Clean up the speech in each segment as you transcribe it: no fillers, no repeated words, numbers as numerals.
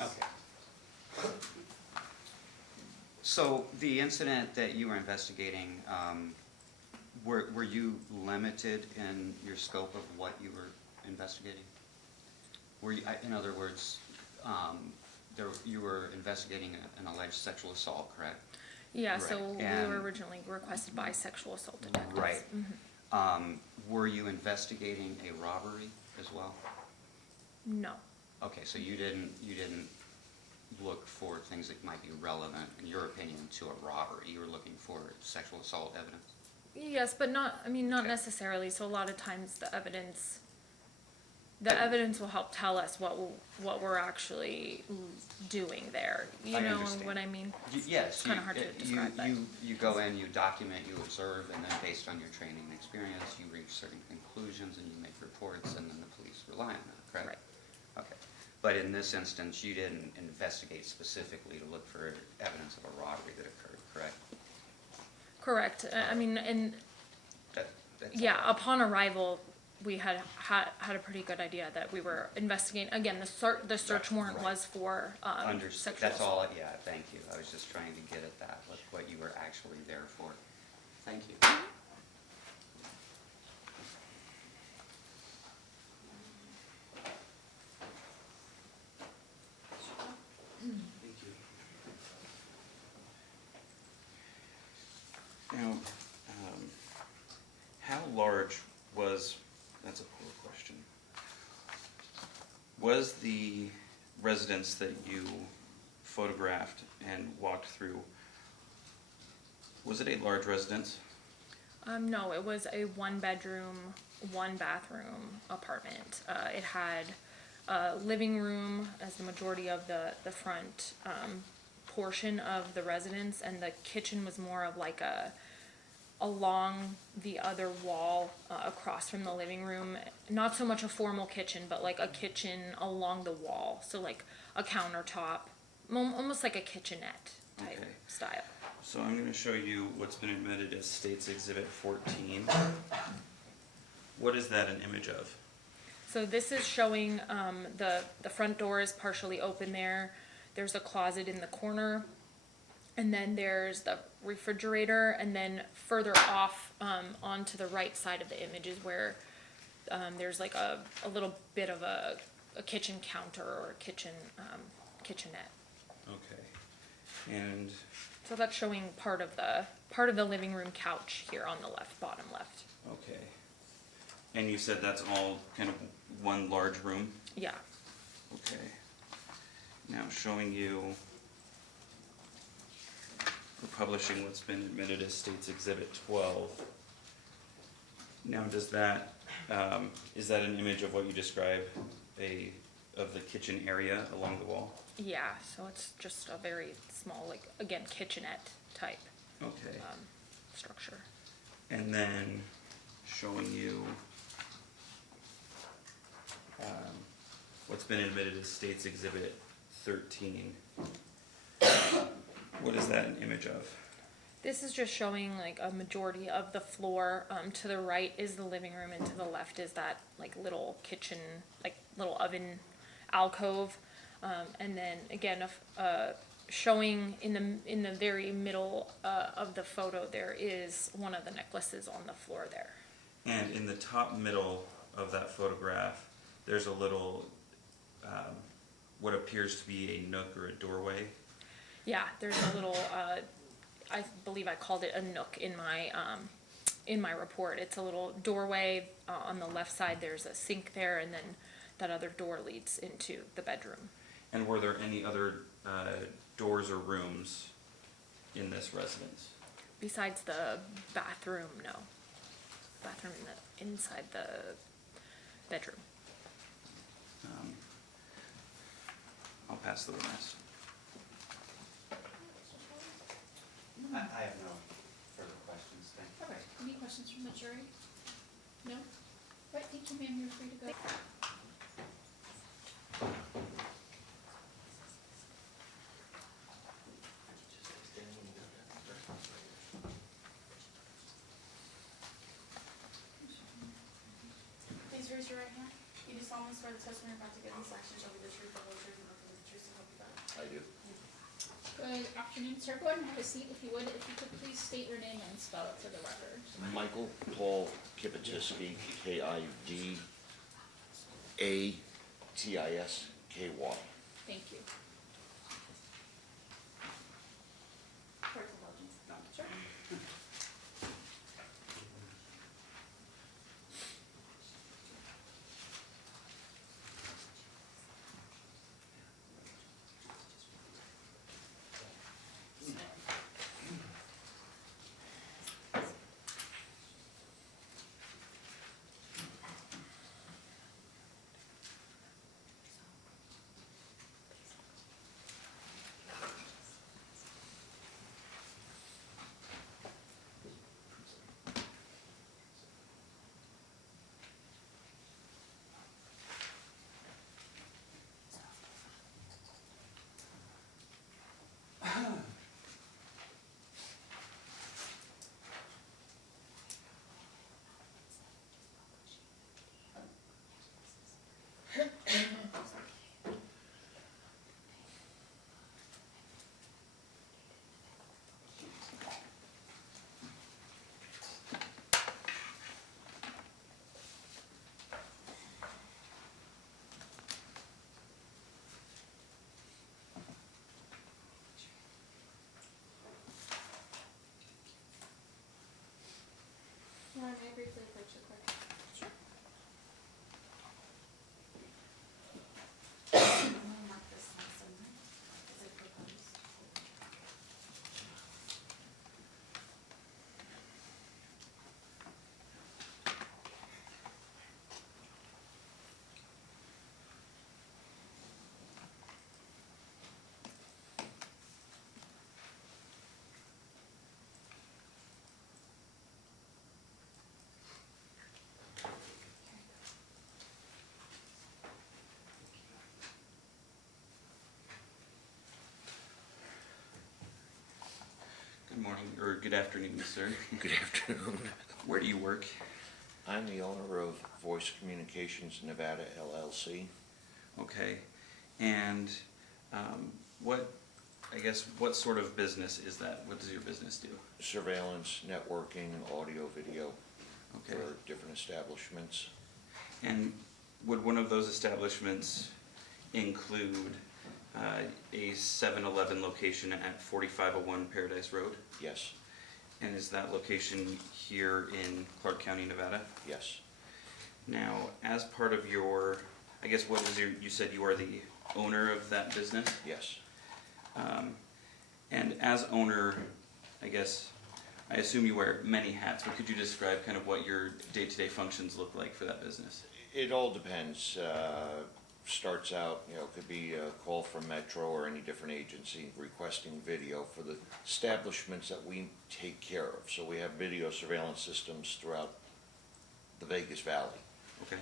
Okay. So the incident that you were investigating, were you limited in your scope of what you were investigating? Were you, in other words, you were investigating an alleged sexual assault, correct? Yeah, Right. so we were originally requested by sexual assault detectives. Right. Mm-hmm. Were you investigating a robbery as well? No. Okay, so you didn't look for things that might be relevant, in your opinion, to a robbery. You were looking for sexual assault evidence? Yes, but not Okay. necessarily. So a lot of times the evidence will help tell us what we're actually doing there. You know understand. what I mean? Yes. It's kind of hard to describe that. You go in, you document, you observe, and then based on your training and experience, you reach certain conclusions and you make reports, and then the police rely on that, correct? Right. Okay. But in this instance, you didn't investigate specifically to look for evidence of a robbery that occurred, correct? Correct. I mean, and That's yeah, upon arrival, we had a pretty good idea that we were investigating. Again, the search warrant Right. was for Understood. sexual That's assault. all. Yeah. Thank you. I was just trying to get at that, what you were actually there for. Thank you. Thank you. Now, how large was, that's a poor question, was the residence that you photographed and walked through, was it a large residence? No, it was a 1-bedroom, 1-bathroom apartment. It had a living room as the majority of the front portion of the residence, and the kitchen was more of like along the other wall across from the living room. Not so much a formal kitchen, but like a kitchen along the wall. So like a countertop, almost like a kitchenette type style. So I'm going to show you what's been admitted as State's Exhibit 14. What is that an image of? So this is showing the front door is partially open there. There's a closet in the corner, and then there's the refrigerator, and then further off onto the right side of the image is where there's like a little bit of a kitchen counter or a kitchenette. Okay. And So that's showing part of the living room couch here on the left, bottom left. okay. And you said that's all kind of one large room? Yeah. Okay. Now showing you, we're publishing what's been admitted as State's Exhibit 12. Now does that, is that an image of what you describe, of the kitchen area along the wall? Yeah, so it's just a very small, like, again, kitchenette type Okay. structure. And then showing you what's been admitted as State's Exhibit 13. What is that an image of? This is just showing like a majority of the floor. To the right is the living room, and to the left is that like little kitchen, like little oven alcove. And then again, showing in the very middle of the photo, there is one of the necklaces on the floor there. And in the top middle of that photograph, there's a little, what appears to be a nook or a doorway. Yeah, there's a little. I believe I called it a nook in my report. It's a little doorway on the left side. There's a sink there, and then that other door leads into the bedroom. And were there any other doors or rooms in this residence? Besides the bathroom, no. Bathroom inside the bedroom. I'll pass the witness. I have no further questions. Thank you. All right, any questions from the jury? No? Right, thank you, ma'am, you're free to go. Please raise your right hand. You do solemnly swear the testimony you're about to give in this action shall be the truth, the whole truth, and nothing but the pictures to help you out. I do. Good afternoon, sir. Go ahead and have a seat if you would. If you could please state your name and spell it for the record. Michael Paul Kigatisky, Kidatisky. Thank you. Court indulgence. Sure. May I briefly approach you quick? Sure. Mark this one somewhere. Is it proposed? Good morning, or good afternoon, sir. Good afternoon. Where do you work? I'm the owner of Voice Communications Nevada LLC. Okay, and what sort of business is that? What does your business do? Surveillance, networking, audio, video Okay, for different establishments. and would one of those establishments include a 7-Eleven location at 4501 Paradise Road? Yes, And is that location here in Clark County, Nevada? yes, Now, as part of your, I guess what is your, you said you are the owner of that business? yes. And as owner, I guess, I assume you wear many hats, but could you describe kind of what your day-to-day functions look like for that business? It all depends. Starts out, could be a call from Metro or any different agency requesting video for the establishments that we take care of. So we have video surveillance systems throughout the Vegas Valley. Okay,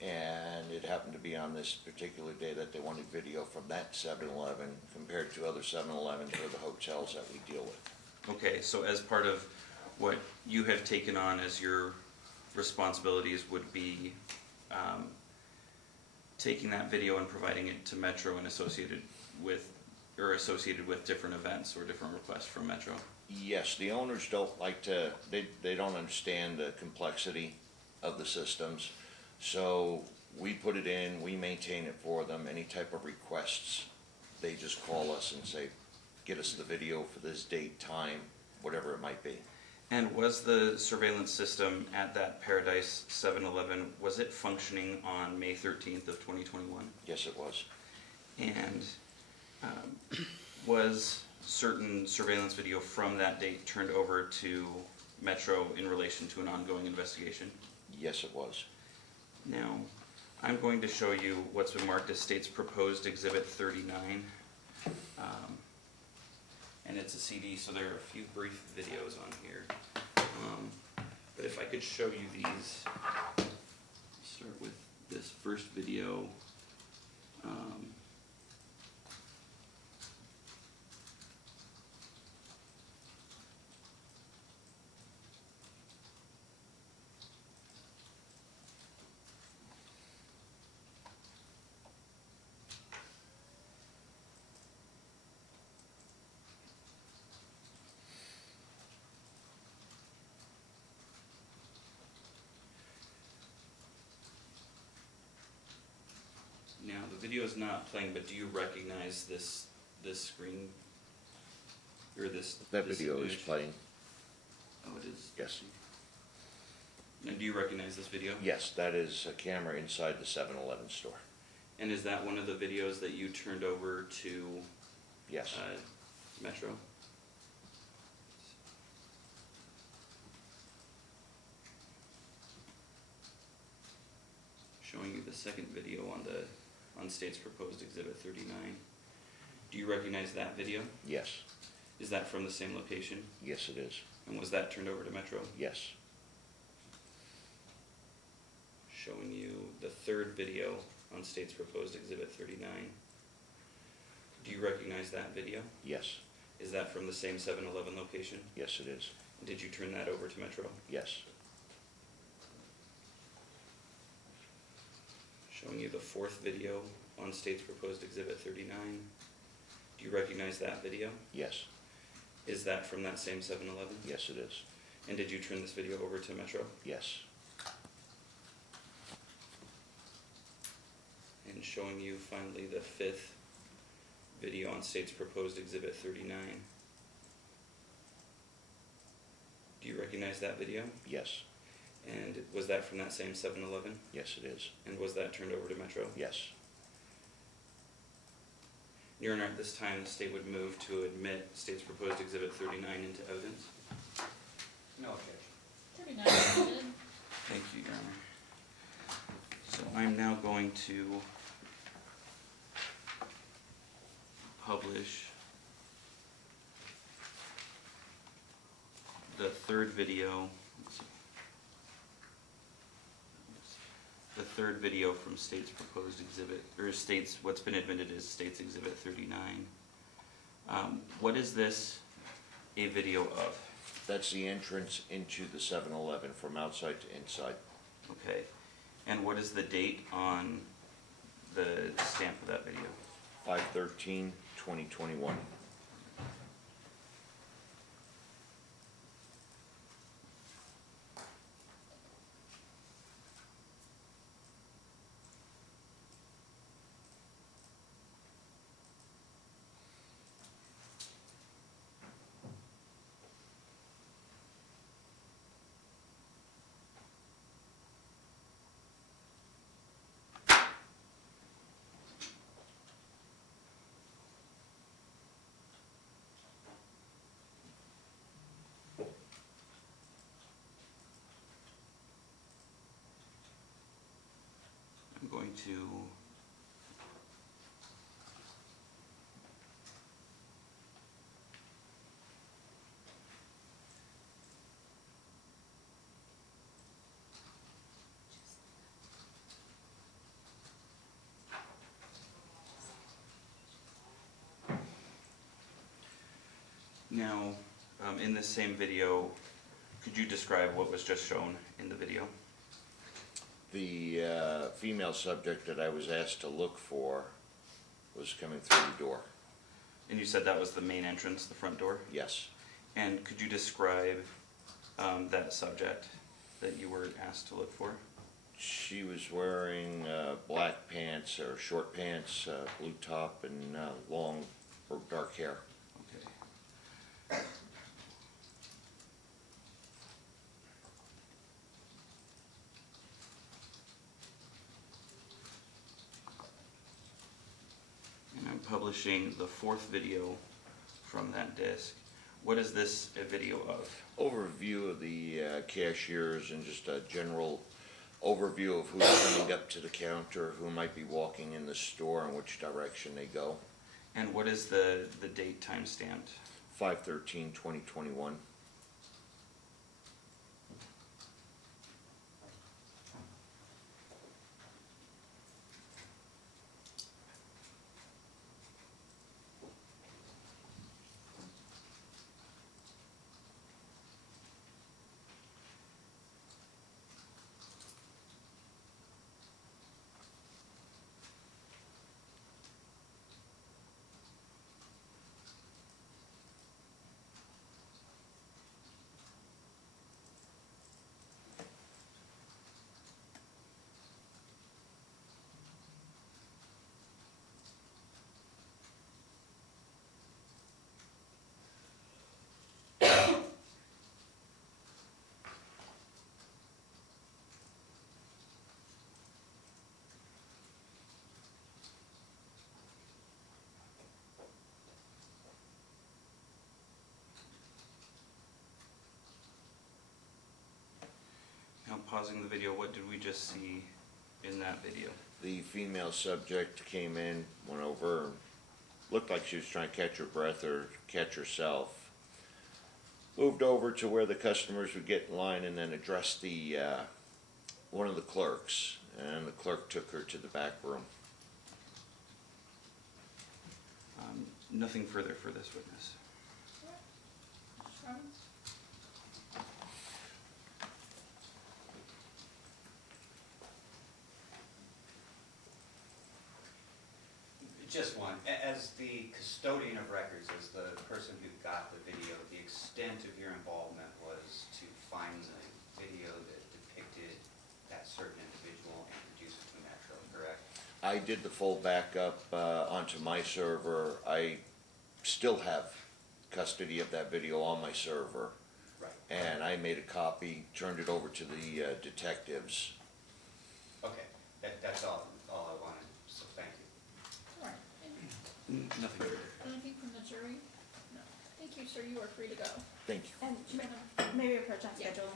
And it happened to be on this particular day that they wanted video from that 7-Eleven compared to other 7-Elevens or the hotels that we deal with. okay, so as part of what you have taken on as your responsibilities would be taking that video and providing it to Metro and associated with different events or different requests from Metro? Yes, the owners don't like to, they don't understand the complexity of the systems. So we put it in, we maintain it for them. Any type of requests, they just call us and say, get us the video for this date, time, whatever it might be. And was the surveillance system at that Paradise 7-Eleven, was it functioning on May 13th of 2021? Yes, it was. And was certain surveillance video from that date turned over to Metro in relation to an ongoing investigation? Yes, it was. Now, I'm going to show you what's been marked as State's Proposed Exhibit 39. And it's a CD, so there are a few brief videos on here. But if I could show you these, start with this first video. Now, the video is not playing, but do you recognize this screen? Or this That this video is image? playing, Oh, it is? yes. And do you recognize this video? Yes, that is a camera inside the 7-Eleven store. And is that one of the videos that you turned over to Yes, Metro? Showing you the second video on State's proposed Exhibit 39. Do you recognize that video? yes, Is that from the same location? yes it is, And was that turned over to Metro? yes, Showing you the third video on State's proposed Exhibit 39. Do you recognize that video? yes, Is that from the same 7-Eleven location? yes it is, Did you turn that over to Metro? yes, Showing you the fourth video on State's proposed Exhibit 39. Do you recognize that video? yes, Is that from that same 7-Eleven? yes it is, And did you turn this video over to Metro? yes, And showing you finally the fifth video on State's proposed Exhibit 39. Do you recognize that video? yes, And was that from that same 7-Eleven? yes it is, And was that turned over to Metro? yes, Your Honor, at this time, the state would move to admit State's proposed Exhibit 39 into evidence. No objection. 39 is good. Thank you, Your Honor. So I'm now going to publish the third video. Let's see. The third video from State's proposed exhibit, or State's, what's been admitted as State's Exhibit 39. What is this a video of? that's the entrance into the 7-Eleven from outside to inside, Okay. And what is the date on the stamp of that video? 5/13/2021. I'm going to now, in this same video, could you describe what was just shown in the video? The female subject that I was asked to look for was coming through the door, And you said that was the main entrance, the front door? yes, And could you describe that subject that you were asked to look for? she was wearing black pants or short pants, blue top and long or dark hair. Okay. And I'm publishing the fourth video from that disc. What is this a video of? Overview of the cashiers and just a general overview of who's coming up to the counter, who might be walking in the store and which direction they go. And what is the date time stamped? 5/13/2021. pausing the video, what did we just see in that video? The female subject came in, went over, looked like she was trying to catch her breath or catch herself. Moved over to where the customers would get in line and then addressed the, one of the clerks. And the clerk took her to the back room. Nothing further for this witness. Robbins? Just one. As the custodian of records, as the person who got the video, the extent of your involvement was to find the video that depicted that certain individual and produce it to Metro, correct? I did the full backup onto my server. I still have custody of that video on my server. Right. And I made a copy, turned it over to the detectives. Okay, that's all I wanted, so thank you. Alright, Nothing further. anything from the jury? No. Thank you, sir, you are free to go. Thank you. And maybe approach on Yeah. schedule.